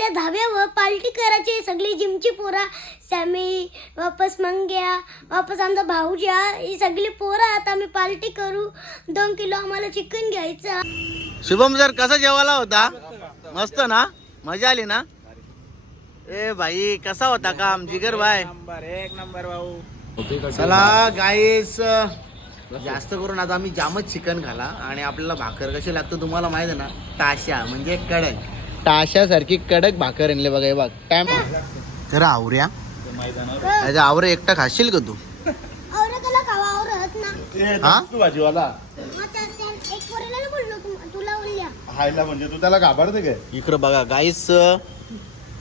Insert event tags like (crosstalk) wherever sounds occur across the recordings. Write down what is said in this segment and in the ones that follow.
चालल्या धाब्यावर पार्टी करायची सगळी जिमची पोरा सॅमी वापस मंग्या वापस आमचा भाऊजा ही सगळी पोरं आता आम्ही पार्टी करू. दोन किलो आम्हाला चिकन घ्यायचं. शुभम सर कसा जेवायला होता? मस्त ना? मजा आली ना? ए भाई कसा होता काम? जिगर भाई. नंबर एक नंबर भाऊ. चला गाईस जास्त करून आता आम्ही जामच चिकन खाला आणि आपल्याला भाकर कशी लागतं तुम्हाला माहीत आहे ना? ताशा म्हणजे कडक ताशा सारखी कडक भाकर आणले बघा हे बघ. टाइम जरा आवऱ्या. आवरे एकटा खाशील का तू? हा? भाजीवाला. तू- हायला म्हणजे तू त्याला घाबरते काय? इकडं बघा गाईस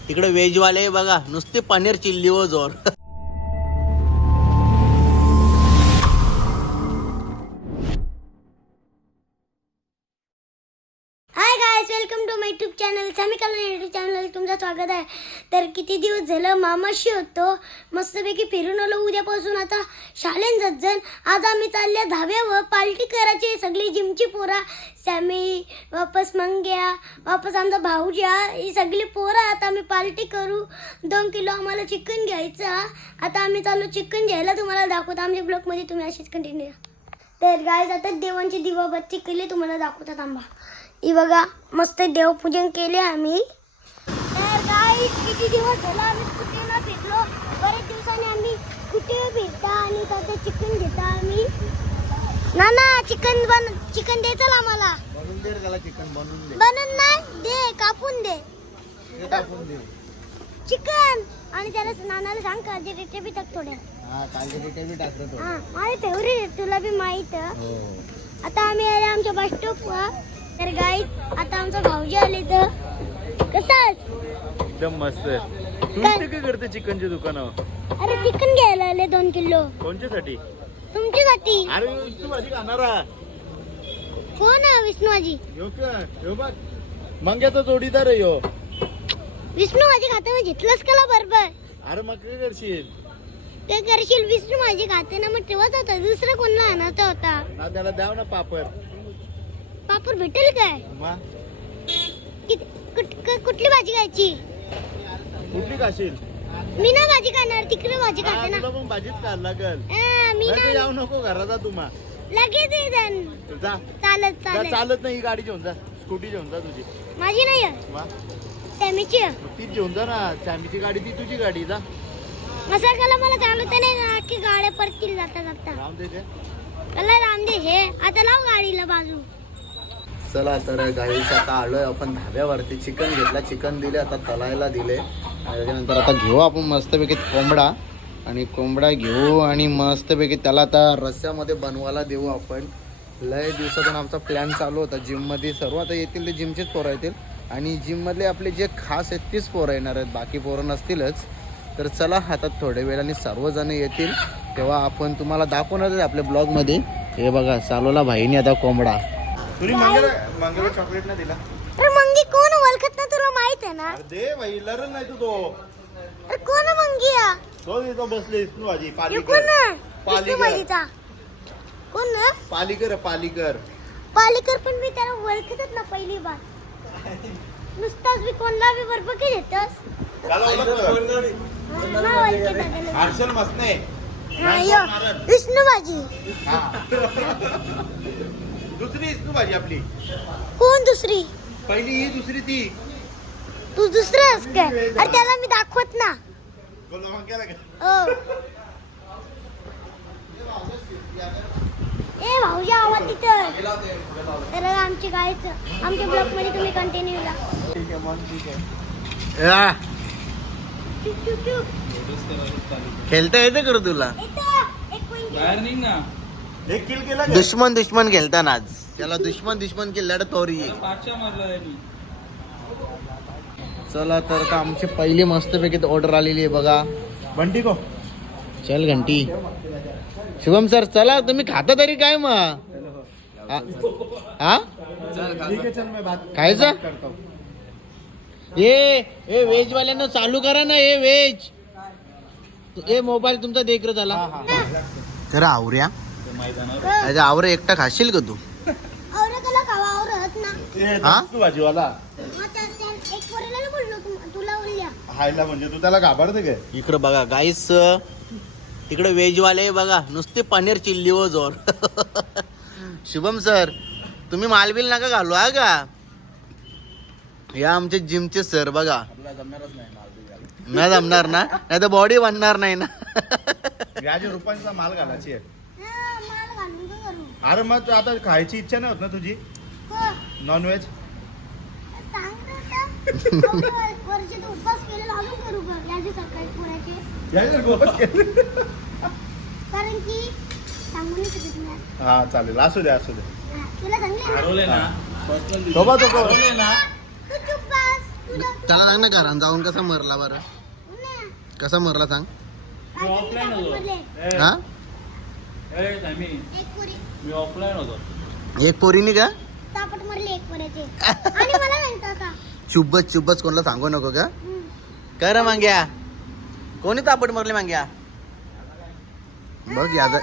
तिकडे व्हेजवाले बघा नुसते पनीर चिल्ली व जोर. Channel Sammy colour YouTube channel तुमचं स्वागत आहे. तर किती दिवस झालं मामाशी होतो. मस्तपैकी फिरून आलो उद्यापासून. आता शाळेन जण आज आम्ही चालल्या धाब्यावर. पार्टी करायची सगळी जिमची पोरा सॅमी वापस मंग्या वापस आमचा भाऊजा ही सगळी पोरं आता आम्ही पार्टी करू. दोन किलो आम्हाला चिकन घ्यायचं. आता आम्ही चाललो चिकन घ्यायला. तुम्हाला दाखवतो आमच्या ब्लॉगमध्ये. तुम्ही अशीच कंटिन्यू तर गायज आता देवांची दिवाबत्ती केली. तुम्हाला दाखवतात आंबा ही बघा मस्त देवपूजन केले आम्ही. तर गाईज किती दिवस झाला आम्ही स्कूटीवर फिरलो. बरेच दिवसांनी आम्ही स्कूटीवर फिरता आणि त्याचं चिकन घेता आम्ही. ना ना चिकन बन चिकन दे चल आम्हाला. बनवून दे त्याला चिकन बनवून दे. बनवून नाही दे कापून दे. चिकन आणि त्याला नानाला सांग का जे रेटे बी टाक थोड्या. हा कालच्या तिथे बी टाकतो तो. हा माझे फेवरेट तुला बी माहीत हो. आता आम्ही आले आमच्या बस स्टॉपवर तर गाई आता आमचा भाऊजी आले तर कसाच एकदम मस्त तू काय? इथे काय करते चिकनच्या दुकानावर? अरे चिकन घ्यायला आले दोन किलो. कोणच्यासाठी? तुमच्यासाठी. अरे तू भाजी खाणारा कोण आहे विष्णूजी यो का यो बघ. मंग्याचा जोडीदार आहे यो. विष्णू माझी खाते मग घेतलंच कला बरोबर? अरे मग काय करशील? काय करशील? विष्णू माझी खाते ना मग ठेवत होता दुसरं कोणला आणायचा होता? ना त्याला द्याव ना पापड. पापड भेटेल काय? कित- कुठ- क- कुठली भाजी खायची? कुठली खाशील? मी ना भाजी खाणार तिकडे भाजी हा, खाते ना. तुला पण भाजीच खायला लागल. हा, मी नाही तर ना जाऊ नको घरात जा तुम्हा. लगेच येईन जा. चालत जा, चालत चालत नाही ही गाडी घेऊन जा. स्कूटी घेऊन जा तुझी. माझी नाही आहे, मग सॅमीची आहे. मग तीच घेऊन जा ना. सॅमीची गाडी ती तुझी गाडी जा. असं कला मला चालवता नाही ना की गाड्या परतील जाता जाता राम दे ते. कला रामदे हे. आता लाव गाडीला बाजू. चला तर गाईस आता आलोय आपण धाब्यावरती. चिकन घेतला चिकन दिले आता तलायला दिले. त्याच्यानंतर आता घेऊ आपण मस्तपैकी कोंबडा. आणि कोंबडा घेऊ आणि मस्तपैकी त्याला आता रस्स्यामध्ये बनवायला देऊ आपण. लय दिवसातून आमचा प्लॅन चालू होता जिममध्ये सर्व आता येतील ते जिमचेच पोरं येतील. आणि जिममधले आपले जे खास आहेत तीच पोरं येणार आहेत. बाकी पोरं नसतीलच. तर चला हातात थोड्या वेळाने सर्वजण येतील. तेव्हा आपण तुम्हाला दाखवणारच आपल्या ब्लॉगमध्ये हे बघा चालवला भाईने आता कोंबडा. तुरी मंगेला मंगेला चॉकलेट ना दिला अरे मंगी कोण ओळखत ना तुला माहीत आहे ना अरे दे भाई लरण नाही तू तो अरे कोण आहे मंगी हा? तो इथं बसले भाजी हे पालीकर कोण आहे? पालीकर. विष्णू भाजीचा कोण आहे? पालीकर आहे, पालीकर पालेकर पण मी त्याला ओळखतच ना पहिली बार नुसताच मी कोणला बी बरोबर घेतस त्याला ओळखलं? ना ओळखत ना त्याला. हर्षल मसने हा, यो. विष्णू भाजी (laughs) दुसरी विष्णू भाजी आपली. कोण दुसरी? पहिली ही दुसरी ती. तू दुसरंच काय? अरे त्याला मी दाखवत ना. केला का? ओ ए भाऊजी आवाज तिथं. तर आमची गायचं आमच्या ब्लॉगमध्ये तुम्ही कंटिन्यू ला. ठीक आहे मग ठीक आहे आ. खेळता येते करू तुला? इथं, एक point. घे. एक किल केला का? दुश्मन दुश्मन खेळताना आज. त्याला दुश्मन दुश्मन केलं तोरी चला तर का आमची पहिली मस्तपैकी ऑर्डर आलेली आहे बघा. बंटी को. चल घंटी. शुभम सर चला तुम्ही खाता तरी काय मग हा? हा ठीक है चल मैं बात खायचं? बात करता हूँ. ए ए व्हेज वाल्यांना चालू करा ना ए व्हेज ए मोबाईल तुमचा देख रे झाला हाँ हाँ. जरा आवऱ्या. अरे आवरे एकटा खाशील का तू? औरताला खावा औरत ना. ये हाँ? विष्णू भाजीवाला. मग त्या- त्या- एक पोरीला नाही बोललो तू- खायला म्हणजे तू त्याला घाबरते काय? इकडं बघा गाईस तिकडे व्हेजवाले बघा नुसते पनीर चिल्ली व जोर. (laughs) शुभम सर तुम्ही मालबिल नका घालू हा का? या आमचे जिमचे सर बघा. नाही जमणार ना? नाही तर बॉडी बनणार नाही ना? रुपयांचा माल घालायची आहे. करू अरे मग तू आता खायची इच्छा नाही होत ना तुझी. नॉनव्हेज सांग ना आता. एवढे वर- वर्ष तू उपवास केलेला अजून करू का? याची सकाळी पुण्याचे. कारण की सांगू नाही शकत मी. आज. हा चालेल. असू दे असू दे. हा, तुला सांगले ना. हरवले ना. शोभा तो हरवले ना. तू चुप बस. तुला तू- त्याला सांग ना घरात जाऊन कसा मरला बरं. नाही. कसा मरला सांग. काय केलं आपण? हा? मी ऑफलाईन होतो. एक पोरीनी का? असा चुब्बच चुब्बच कोणाला सांगू नको का? हम्म. काय रे मांग्या. कोणी तापट मरले मांग्या? बघ एक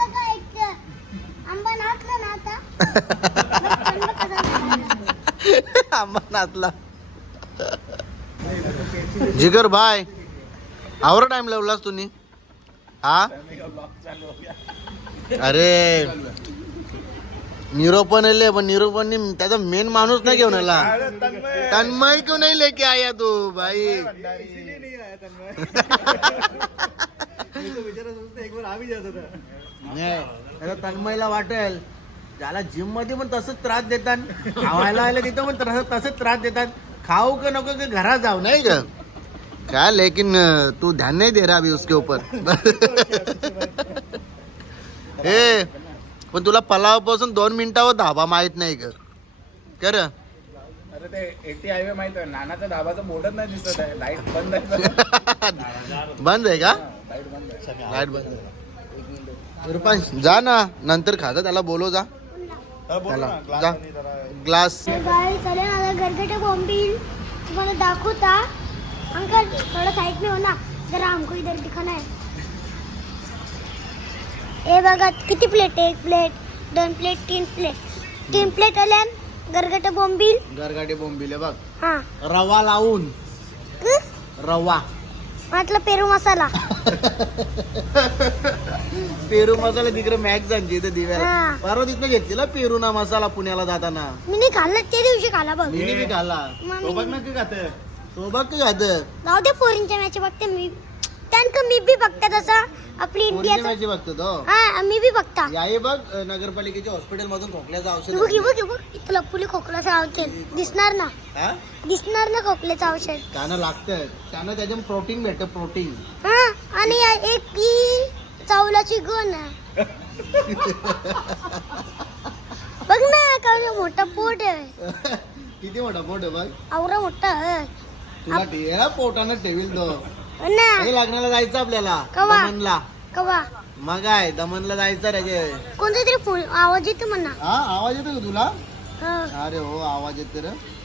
आंबा नाचला जिगर भाई आवर टाइम लावलास तुम्ही. हा? अरे निरोपण आले पण निरोपणनी त्याचा मेन माणूस नाही घेऊन आला. तन्मय. क्यों नाही लेके आया तू भाई? तन्मयला वाटेल. ज्याला जिममध्ये पण तसंच त्रास देतात. खावायला आलं तिथं पण तसं तसंच त्रास देतात. खाऊ का नको की घरात जाऊ नाही का? काय लेकिन तू ध्यान नहीं दे रहा अभी उसके ऊपर. (laughs) ए पण तुला पलावपासून दोन मिनिटावर धाबा माहीत नाही कर कर अरे ते एटी हायवे माहीत आहे. नानाच्या दाबाचं बोर्डच नाही दिसत आहे. लाइट बंद आहे. (laughs) बंद आहे का? लाइट बंद आहे. लाइट बंद आहे. रुपांश जा ना. नंतर खाता त्याला बोलो जा. त्याला जा. ग्लास. गरगटे बॉम्बिल तुम्हाला दाखवता. अंकल थोड़ा साइड में हो ना. जरा हमको इधर दिखाना है. हे बघा किती प्लेट एक प्लेट दोन प्लेट तीन प्लेट तीन प्लेट आल्यान गरगटे बॉम्बिल गरगाडी बोंबिले बघ. हा. रवा लावून. क? रवा. म्हटलं पेरू मसाला. पेरू मसाला तिकडे मॅक्स आणखी इथे दिव्याला. हा. परवा तिथनं घेतलेला पेरू ना मसाला पुण्याला जाताना. मी नाही खाल्लं ते दिवशी खाला बघ. मी बी खाल्ला. मग तो मी- बघ ना की खाते. तो बघ की खात. जाऊ दे पोरींच्या मॅच बघते मी. त्यांक मी बी बघते तसं. आपली इंडियाचं पौर्णिमेची बघतो तो. हा मी बी बघता. याही बघ नगरपालिकेच्या हॉस्पिटल मधून खोकल्याचं औषध बघ बघ बघ इथं लपुली खोकल्याचं औषध. दिसणार ना? हा? दिसणार ना खोकल्याचं औषध? त्यानं लागतं त्यानं त्याच्यात प्रोटीन भेटतं प्रोटीन हा आणि या- एक ही चावलाची गण. आहे. बघ ना काय मोठा पोट आहे. किती मोठा पोट आहे बघ. आवरा मोठा आहे. तुला पोटानं ठेवील तो. हो ना. हे लग्नाला जायचं आपल्याला. कवा? दमनला. कवा? मग काय दमनला जायचं रे जे. कोणता तरी फोन आवाज येतो म्हणा. हा आवाज येतो का तुला? हा. अरे हो आवाज येतो रे.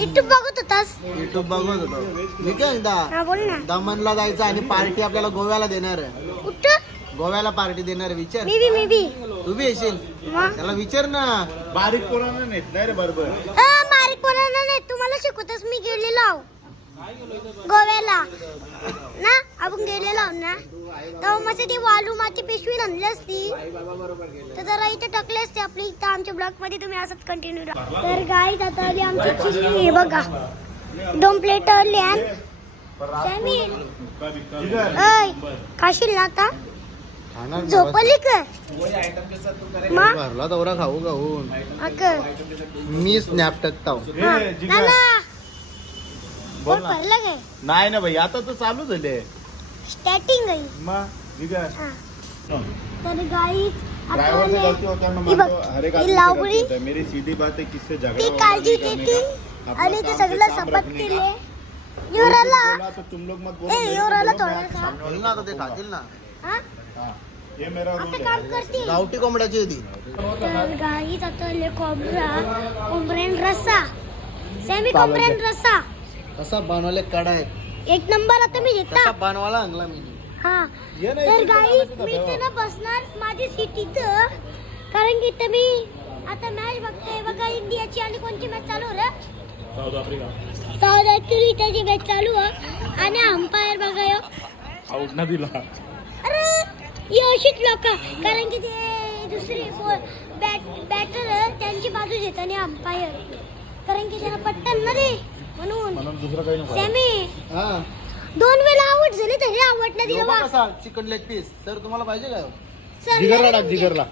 युट्यूब बघत होतास? युट्यूब बघत होतो. मी काय एकदा हा बोल ना. दमनला जायचं आणि पार्टी आपल्याला गोव्याला देणार आहे. कुठं? गोव्याला पार्टी देणार आहे, विचार. मी बी मी बी. तू बी येशील. मग त्याला विचार ना. बारीक पोरांना नेत नाही रे बरोबर. अ, मारीक कोणाला नाही. तुम्हाला शिकवतच मी गेलेलो आहो. गोव्याला. ना आपण गेलेलो ना? तेव्हा मस्त ती वालू माती पिशवी आणली असती. तर जरा इथे टाकले असते आपली. इथं आमच्या ब्लॉकमध्ये तुम्ही असंच कंटिन्यू राहा. तर गाई आता आली आमची चिल्ली हे बघा. दोन प्लेट सॅमी. ऐ खाशील ना आता. झोपली का? मग भरला दौरा खाऊ अक मी स्नॅप टाकता हा. बोल ना. भरलं काय? नाही ना भाई आता तर चालू झाले. स्टार्टिंग गई मग. हा. तर गाई आता ड्राइवर से. गलती होता है ना ही बघ मानतो, हर एक ही आदमी से लावणी. गलती होता. है मेरी सीधी बात है किससे झगड़ा ती वगड़ा काळजी नहीं करने घेतली का. अपना आणि ते काम से सगळं काम सपत रखने का. केले युवराला बोला तो तुम लोग मत बोलो ए मेरे को युवराला बोलो, मैं थोडासा सामने वाले ना को आता ते बोलूंगा. खातील ना. हा? हाँ, ये मेरा रूल आता है। काम करते. गावठी कोंबड्याची आहे ती. तर गाईत आता ले कोंबडा कोंबड्यान रस्सा. सेमी कोंबड्यान रस्सा. कसा बनवले कडा आहेत एक नंबर आता मी कसा घेतला बनवायला आणला मी. हा. ये ना तर इथे गाई बनायचं मी. इथं ना बसणार माझी सीट इथं. कारण की इथं मी आता मॅच बघते. बघा इंडियाची आणि कोणती मॅच चालू आहे रे? South Africa. साऊथ आफ्रिकेची मॅच चालू आहे. आणि अंपायर बघा यो. आऊट ना दिला. अरे ही अशीच लोक. कारण की ते दुसरी बॅट बॅटर त्यांची बाजू घेत आणि अंपायर कारण की त्यांना पट्टन ना रे. म्हणून. म्हणून दुसरं काही नको. सॅमी हा. दोन वेळा आउट झाले तरी आवड नाही दिलं बा. कसा चिकन लेग पीस सर तुम्हाला पाहिजे काय सर जिगरला टाक जिगरला.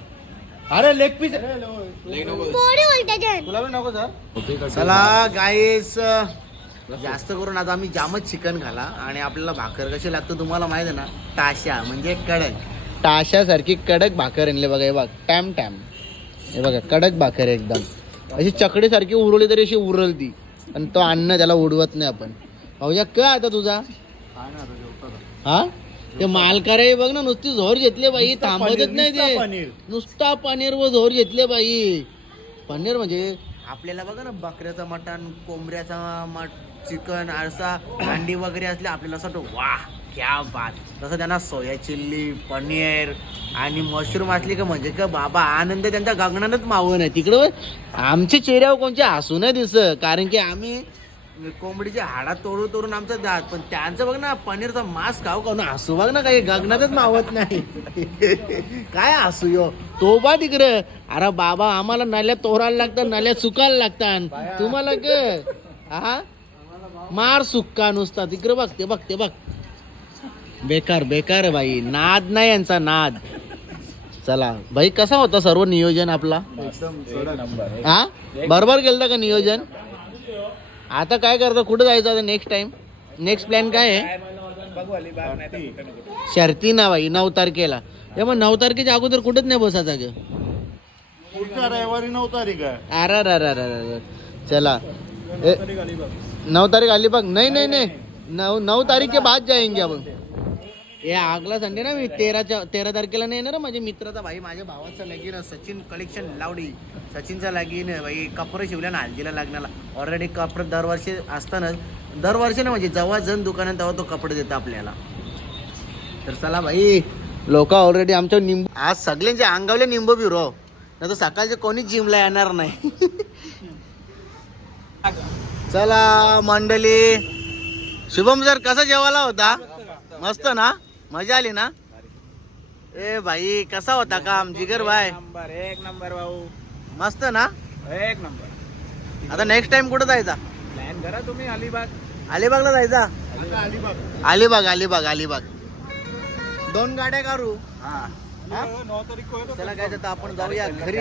अरे लेग पीस तुला पण नको सर. चला गाईस जास्त करून आता आम्ही जामच चिकन खाला आणि आपल्याला भाकर कशी लागतं तुम्हाला माहीत आहे ना? ताशा म्हणजे कडक. ताशासारखी कडक भाकर आणली बघा हे बघ. टॅम टॅम. हे बघा कडक भाकर आहे एकदम. अशी चकडीसारखी उरवली तरी अशी उरल ती पण तो अन्न त्याला उडवत नाही आपण. भाऊजा का आता तुझा. हा? ते मालकारे बघ ना नुसती झोर घेतले बाई नुसतं थांबतच नाही नुसतं ते. पनीर. नुसता पनीर व झोर घेतले बाई. पनीर म्हणजे? आपल्याला बघा ना बकऱ्याचं मटण कोंबड्याचा मट चिकन आरसा अंडी वगैरे असले आपल्याला असं वाटतं वा क्या बात. तसं त्यांना सोया चिल्ली पनीर आणि मशरूम असली का म्हणजे का बाबा आनंद त्यांच्या गगनानच मावून नाही तिकडं आमच्या चेहऱ्यावर कोणचे हसू नाही दिसत. कारण की आम्ही कोंबडीचे हाडा तोडून तोडून आमचं दात पण त्यांचं बघ ना पनीरचा मांस खाऊ खाऊ हसू बघ ना काही गगनातच मावत नाही. (laughs) काय हसू यो? तो बा तिकडं. अरे बाबा आम्हाला नल्या तोरायला लागतात नाल्या सुकायला लागतात. तुम्हाला क हा मार सुक्का नुसता. तिकडे बघ ते बघ ते बघ. बेकार बेकार आहे बाई. नाद नाही यांचा नाद. चला भाई कसा होता सर्व नियोजन आपला? नंबर हा? बरोबर केलं का नियोजन? आता काय करतो? कुठं जायचं आता नेक्स्ट टाइम नेक्स्ट प्लॅन काय आहे? बघू. शर्ती ना बाई नऊ तारखेला. ते मग नऊ तारखेच्या अगोदर कुठंच नाही बसायचं ग. रविवारी नऊ तारीख आहे. अरे अरे चला. ए, नौ तारीख अलीबाग नहीं नहीं नहीं. नौ नऊ तारीख के बाद जाएंगे आपण. हे आगला संडे ना मी तेराच्या तेरा तारखेला नाही येणार माझ्या मित्राचा भाई माझ्या भावाचा लगीन सचिन कलेक्शन लावडी सचिनचा लगीन भाई कपडे शिवल्या ना हल्दीला लागण्याला. ऑलरेडी कपडे दरवर्षी असतानाच दरवर्षी ना म्हणजे जेव्हा जण दुकानात तेव्हा तो कपडे देतो आपल्याला. तर चला भाई लोक ऑलरेडी आमच्या निंबू आज सगळ्यांच्या अंगावले निंबू बिरो नाही तर सकाळचे कोणीच जिमला येणार नाही. (laughs) चला मंडळी शुभम सर कसा जेवायला होता? मस्त ना? मजा आली ना? ए भाई कसा होता काम? जिगर भाई? नंबर एक नंबर भाऊ. मस्त ना? एक नंबर. आता नेक्स्ट टाइम कुठं जायचा? प्लॅन करा तुम्ही अलिबाग. अलिबागला जायचा? अलिबाग अलिबाग अलिबाग. दोन गाड्या काढू. हा? चला काय आपण जाऊया घरी.